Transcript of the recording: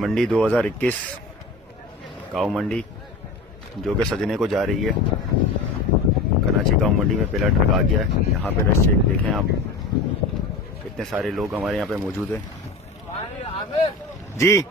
मंडी 2021 काऊ मंडी जो कि सजने को जा रही है। कराची काऊ मंडी में पहला ट्रक आ गया है। यहाँ पे रश चेक देखें आप, कितने सारे लोग हमारे यहाँ पे मौजूद हैं। जी